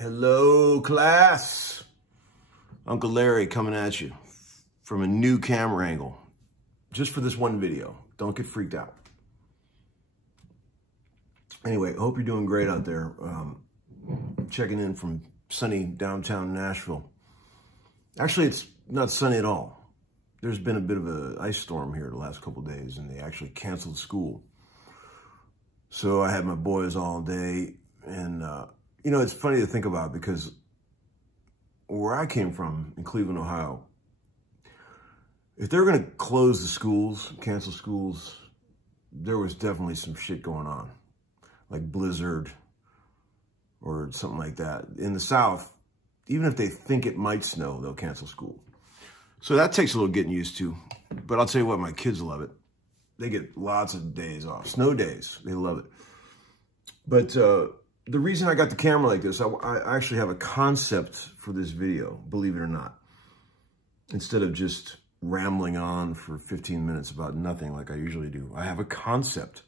Hello, class. Uncle Larry coming at you from a new camera angle, just for this one video. Don't get freaked out. Anyway, I hope you're doing great out there. Checking in from sunny downtown Nashville. Actually, it's not sunny at all. There's been a bit of an ice storm here the last couple of days, and they actually canceled school. So I had my boys all day, and you know, it's funny to think about because where I came from in Cleveland, Ohio, if they were going to close the schools, cancel schools, there was definitely some shit going on, like blizzard or something like that. In the South, even if they think it might snow, they'll cancel school. So that takes a little getting used to, but I'll tell you what, my kids love it. They get lots of days off, snow days. They love it. But the reason I got the camera like this, I actually have a concept for this video, believe it or not. Instead of just rambling on for 15 minutes about nothing like I usually do, I have a concept.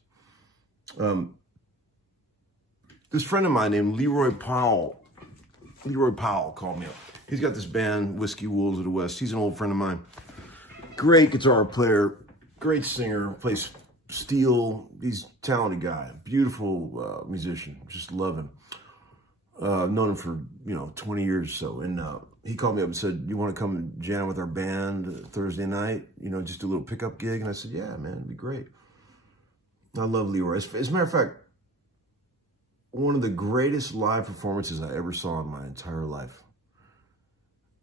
This friend of mine named Leroy Powell called me up. He's got this band, Whiskey Wolves of the West. He's an old friend of mine. Great guitar player, great singer, plays steel. He's a talented guy, beautiful musician, just love him. Known him for, 20 years or so. And he called me up and said, you want to come and jam with our band Thursday night? Just do a little pickup gig. And I said, yeah, man, it'd be great. I love Leroy. As a matter of fact, one of the greatest live performances I ever saw in my entire life.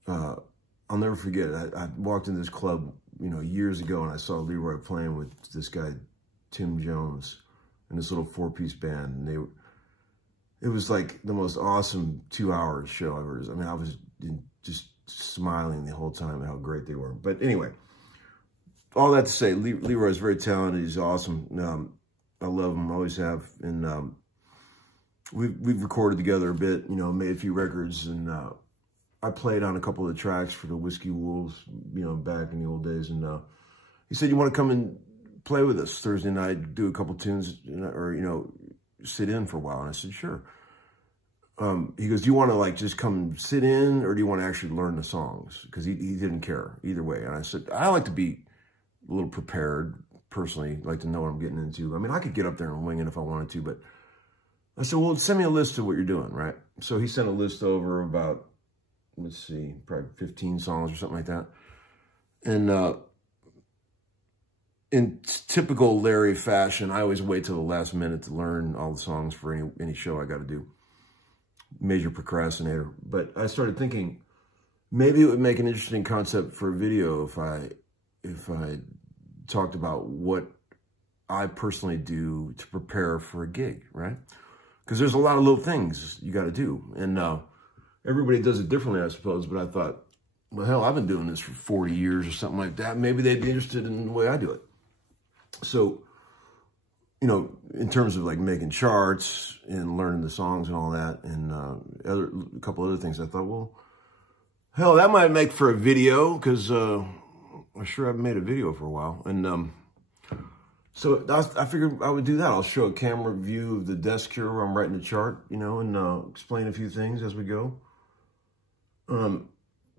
I'll never forget it. I walked into this club, years ago, and I saw Leroy playing with this guy, Tim Jones, and this little 4-piece band. And it was like the most awesome 2-hour show ever. I mean, I was just smiling the whole time at how great they were. But anyway, all that to say, Leroy is very talented. He's awesome. I love him, always have. And we've recorded together a bit, made a few records, and I played on a couple of the tracks for the Whiskey Wolves, back in the old days. And he said, you want to come and play with us Thursday night, do a couple tunes, or, sit in for a while? And I said, sure. He goes, do you want to just come and sit in, or do you want to actually learn the songs? Because he didn't care either way. And I said, I like to be a little prepared, personally, like to know what I'm getting into. I mean, I could get up there and wing it if I wanted to, but I said, well, send me a list of what you're doing, right? So he sent a list over about, let's see, probably 15 songs or something like that. And in typical Larry fashion, I always wait till the last minute to learn all the songs for any show I got to do. Major procrastinator. But I started thinking, maybe it would make an interesting concept for a video if I talked about what I personally do to prepare for a gig, right? Because there's a lot of little things you got to do. And everybody does it differently, I suppose. But I thought, well, hell, I've been doing this for 40 years or something like that. Maybe they'd be interested in the way I do it. So, in terms of making charts and learning the songs and all that, and a couple other things, I thought, well, hell, that might make for a video, because I sure haven't made a video for a while. And so I figured I would do that. I'll show a camera view of the desk here where I'm writing the chart, and explain a few things as we go.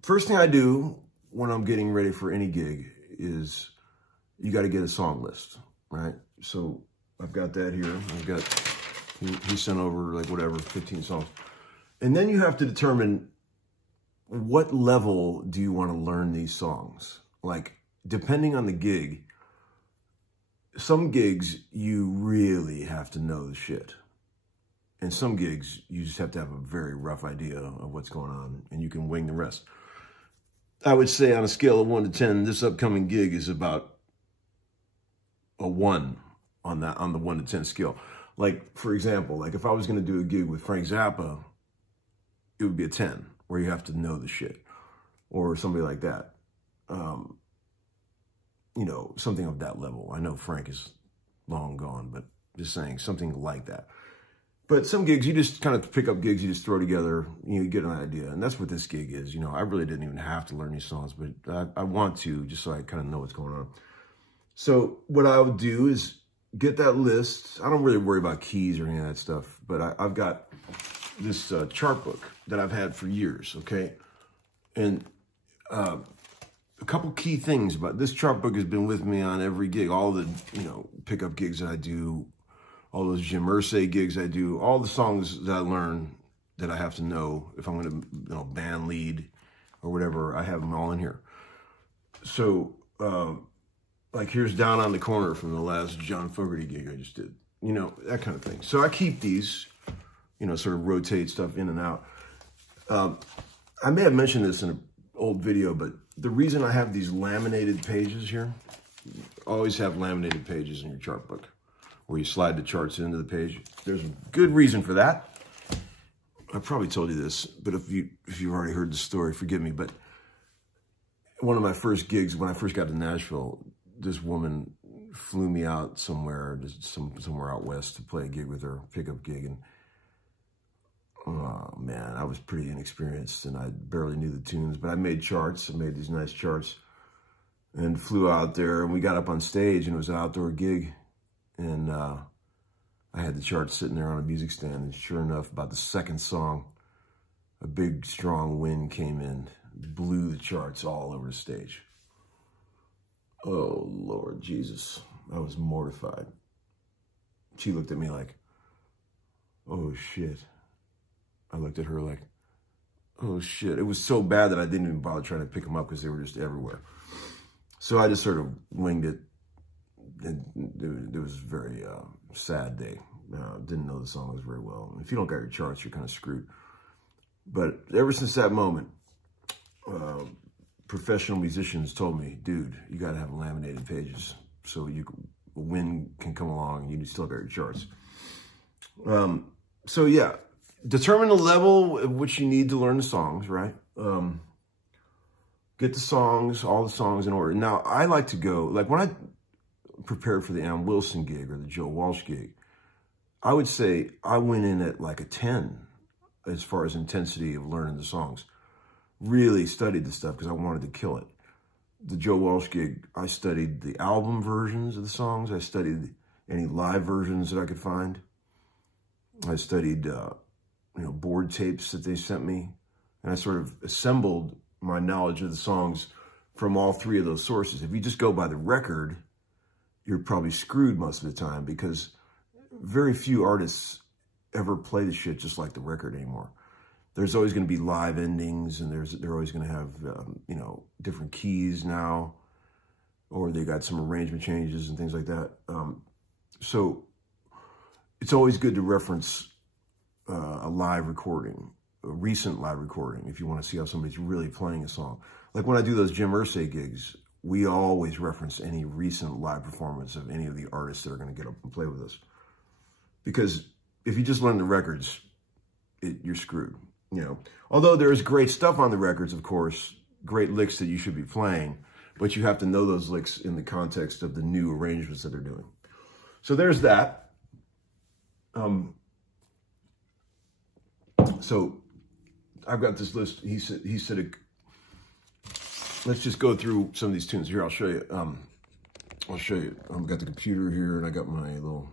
First thing I do when I'm getting ready for any gig is you got to get a song list, right? So I've got that here. He sent over 15 songs. And then you have to determine what level do you want to learn these songs? Depending on the gig, some gigs, you really have to know the shit. And some gigs, you just have to have a very rough idea of what's going on, and you can wing the rest. I would say on a scale of 1 to 10, this upcoming gig is about a 1 on the 1 to 10 scale. For example, if I was going to do a gig with Frank Zappa, it would be a 10, where you have to know the shit, or somebody like that. Something of that level. I know Frank is long gone, but just saying something like that. But some gigs, you just kind of pick up gigs, you just throw together, you get an idea. And that's what this gig is. I really didn't even have to learn these songs, but I want to, just so I kind of know what's going on. So what I would do is get that list. I don't really worry about keys or any of that stuff, but I've got chart book that I've had for years, okay? And a couple key things about this chart book has been with me on every gig, all the, pickup gigs that I do, all those Jim Irsay gigs I do, all the songs that I learn that I have to know if I'm going to, band lead or whatever, I have them all in here. So, like here's Down on the Corner from the last John Fogerty gig I just did, that kind of thing. So I keep these, sort of rotate stuff in and out. I may have mentioned this in an old video, but the reason I have these laminated pages here, always have laminated pages in your chart book where you slide the charts into the page. There's a good reason for that. I probably told you this, but if you've already heard the story, forgive me. But one of my first gigs, when I first got to Nashville, this woman flew me out somewhere, somewhere out west to play a gig with her, pickup gig. And oh man, I was pretty inexperienced and I barely knew the tunes, but I made charts. I made these nice charts and flew out there, and we got up on stage, and it was an outdoor gig. And I had the charts sitting there on a music stand, and sure enough, about the second song, a big, strong wind came in, blew the charts all over the stage. Oh, Lord Jesus. I was mortified. She looked at me like, oh, shit. I looked at her like, oh, shit. It was so bad that I didn't even bother trying to pick them up because they were just everywhere. So I just sort of winged it. It was a very sad day. Didn't know the songs very well. If you don't got your charts, you're kind of screwed. But ever since that moment, professional musicians told me, dude, you got to have laminated pages so a wind can come along and you still got your charts. So yeah, determine the level at which you need to learn the songs, right? Get the songs, all the songs in order. Now, I like to go, like when I prepared for the Ann Wilson gig or the Joe Walsh gig, I would say I went in at like a 10 as far as intensity of learning the songs. Really studied the stuff because I wanted to kill it. The Joe Walsh gig, I studied the album versions of the songs. I studied any live versions that I could find. I studied, board tapes that they sent me. And I sort of assembled my knowledge of the songs from all three of those sources. If you just go by the record, you're probably screwed most of the time because very few artists ever play the shit just like the record anymore. There's always going to be live endings, and they're always going to have, different keys now, or they got some arrangement changes and things like that. So it's always good to reference a live recording, a recent live recording, if you want to see how somebody's really playing a song. Like when I do those Jim Irsay gigs, we always reference any recent live performance of any of the artists that are going to get up and play with us. Because if you just learn the records, you're screwed. Although there's great stuff on the records, of course, great licks that you should be playing, but you have to know those licks in the context of the new arrangements that they're doing. So there's that. So I've got this list. He said, let's just go through some of these tunes. Here, I'll show you. I've got the computer here, and I got my little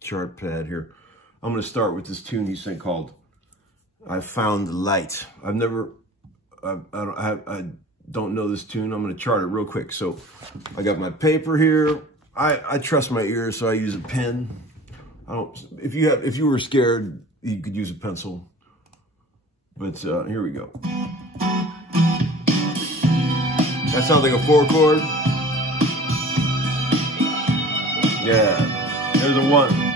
chart pad here. I'm going to start with this tune he sent called I Found the Light. I don't know this tune. I'm going to chart it real quick. So I got my paper here. I trust my ears, so I use a pen. If you were scared, you could use a pencil. But here we go. That sounds like a 4-chord. Yeah, there's a 1.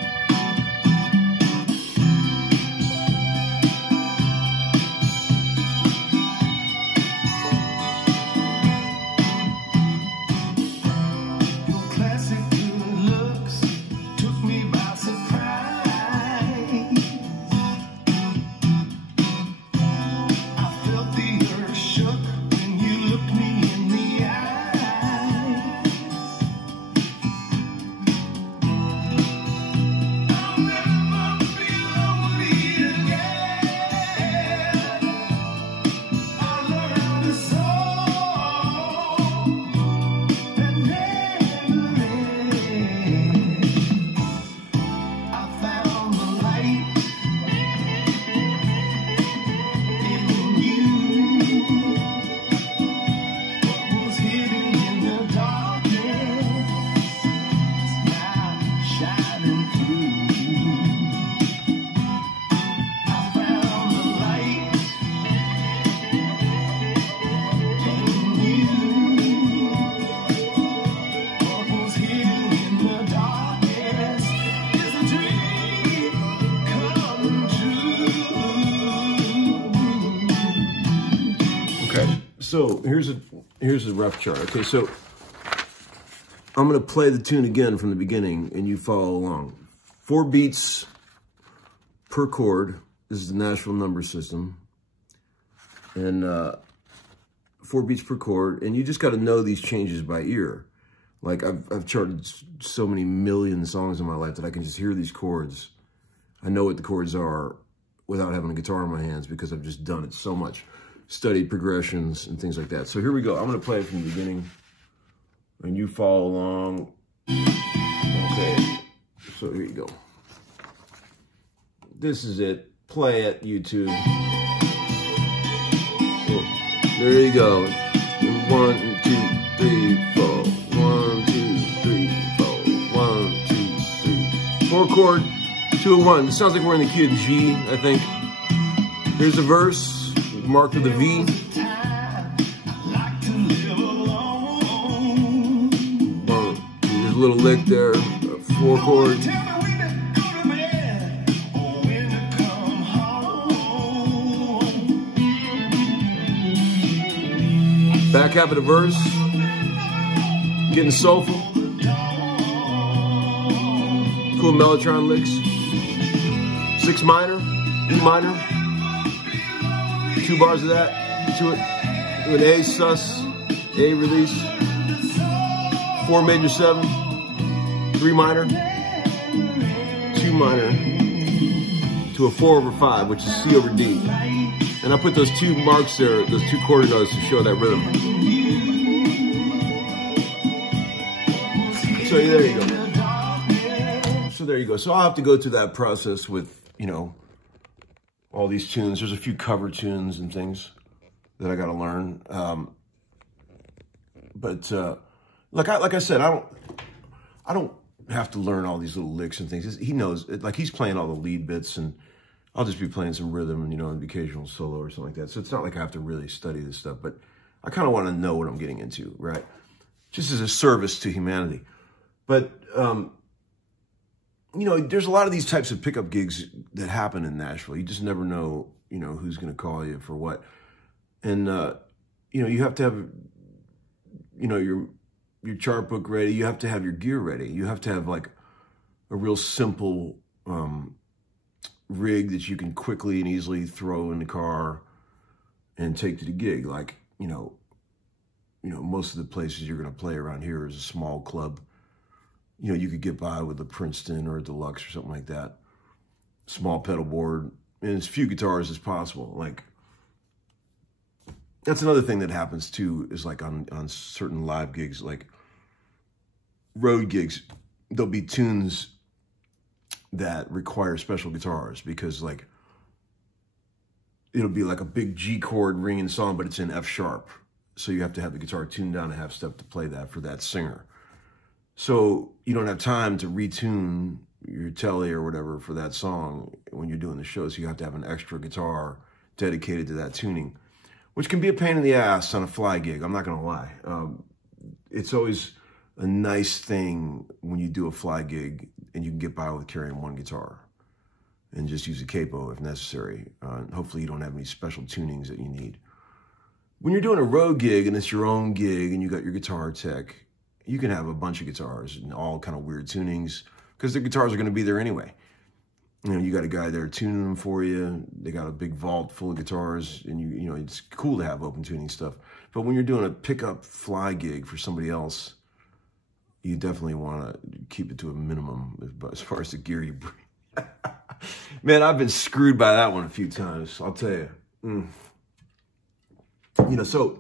Okay, so here's a rough chart. Okay, so I'm gonna play the tune again from the beginning and you follow along. 4 beats per chord. This is the Nashville number system. And 4 beats per chord, and you just got to know these changes by ear. Like I've charted so many million songs in my life that I can just hear these chords. I know what the chords are without having a guitar in my hands because I've just done it so much. Studied progressions and things like that. So here we go. I'm going to play it from the beginning, and you follow along. Okay, so here you go. This is it. Play it, YouTube. There you go. 1, 2, 3, 4. 1, 2, 3, 4. 1, 2, 3. 4 chord, 2 and 1. It sounds like we're in the key of G, I think. Here's the verse, marked with a V. There's a little lick there, 4 chord. Back half of the verse, getting soulful. Cool mellotron licks. 6 minor, E minor. 2 bars of that to it. Do an A sus, A release. 4 major 7, 3 minor, 2 minor to a 4 over 5, which is C over D. And I put those 2 marks there, those 2 quarter notes to show that rhythm. So there you go. So there you go. So I'll have to go through that process with, you know, all these tunes. There's a few cover tunes and things that I got to learn. Like I said, I don't have to learn all these little licks and things. He knows, like he's playing all the lead bits and I'll just be playing some rhythm and, you know, an occasional solo or something like that. So it's not like I have to really study this stuff, but I kind of want to know what I'm getting into, right? Just as a service to humanity. But, you know, there's a lot of these types of pickup gigs that happen in Nashville. You just never know, you know, who's going to call you for what. And, you know, you have to have, you know, your chart book ready. You have to have your gear ready. You have to have like a real simple, rig that you can quickly and easily throw in the car and take to the gig. Like, you know, most of the places you're going to play around here is a small club. You know, you could get by with a Princeton or a Deluxe or something like that. Small pedal board and as few guitars as possible. Like, that's another thing that happens too, is like on certain live gigs, like road gigs, there'll be tunes that require special guitars because like it'll be like a big G chord ringing song, but it's in F sharp. So you have to have the guitar tuned down a half step to play that for that singer. So you don't have time to retune your telly or whatever for that song when you're doing the show. So you have to have an extra guitar dedicated to that tuning, which can be a pain in the ass on a fly gig. I'm not going to lie. It's always a nice thing when you do a fly gig and you can get by with carrying 1 guitar and just use a capo if necessary. Hopefully you don't have any special tunings that you need. When you're doing a road gig and it's your own gig and you got your guitar tech, you can have a bunch of guitars and all kind of weird tunings because the guitars are going to be there anyway. You know, you got a guy there tuning them for you. They got a big vault full of guitars and you know, it's cool to have open tuning stuff. But when you're doing a pickup fly gig for somebody else, you definitely want to keep it to a minimum as far as the gear you bring. Man, I've been screwed by that one a few times, I'll tell you. You know, so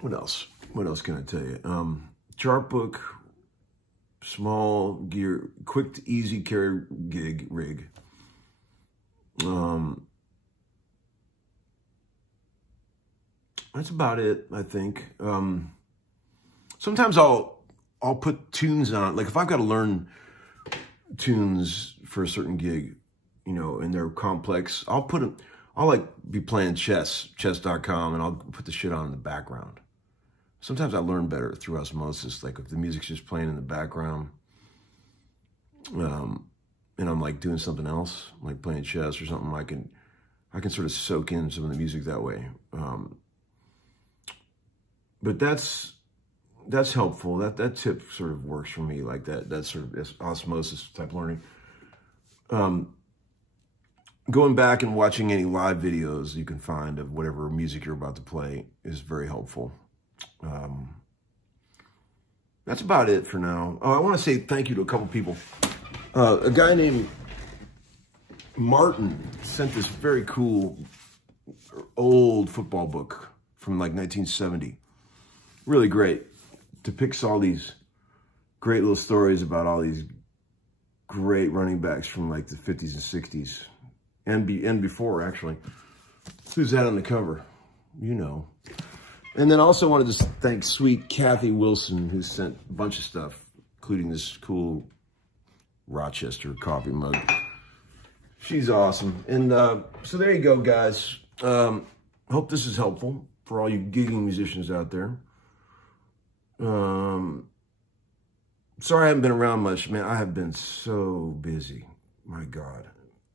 what else? What else can I tell you? Chart book, small gear, quick to easy carry gig rig. That's about it, I think. Sometimes I'll put tunes on, like if I've got to learn tunes for a certain gig, you know, and they're complex, I'll like be playing chess.com, and I'll put the shit on in the background. Sometimes I learn better through osmosis, like if the music's just playing in the background, and I'm like doing something else, like playing chess or something, I can sort of soak in some of the music that way. but that's helpful. That tip sort of works for me, like that sort of osmosis type learning. Going back and watching any live videos you can find of whatever music you're about to play is very helpful. That's about it for now. Oh, I want to say thank you to a couple people. A guy named Martin sent this very cool old football book from like 1970. Really great. Depicts all these great little stories about all these great running backs from like the 50s and 60s and before, actually. Who's that on the cover? You know. And then also wanted to thank sweet Kathy Wilson, who sent a bunch of stuff, including this cool Rochester coffee mug. She's awesome. And so there you go, guys. Hope this is helpful for all you gigging musicians out there. Sorry I haven't been around much, man. I have been so busy. My God,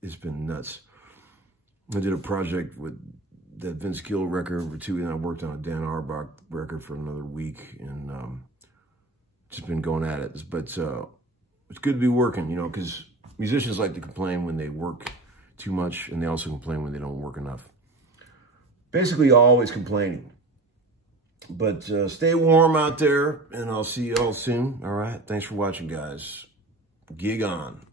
it's been nuts. I did a project with that Vince Gill record for 2 weeks, and I worked on a Dan Auerbach record for another week, and just been going at it. But it's good to be working, you know, because musicians like to complain when they work too much, and they also complain when they don't work enough. Basically, always complaining. But stay warm out there, and I'll see you all soon. All right? Thanks for watching, guys. Gig on.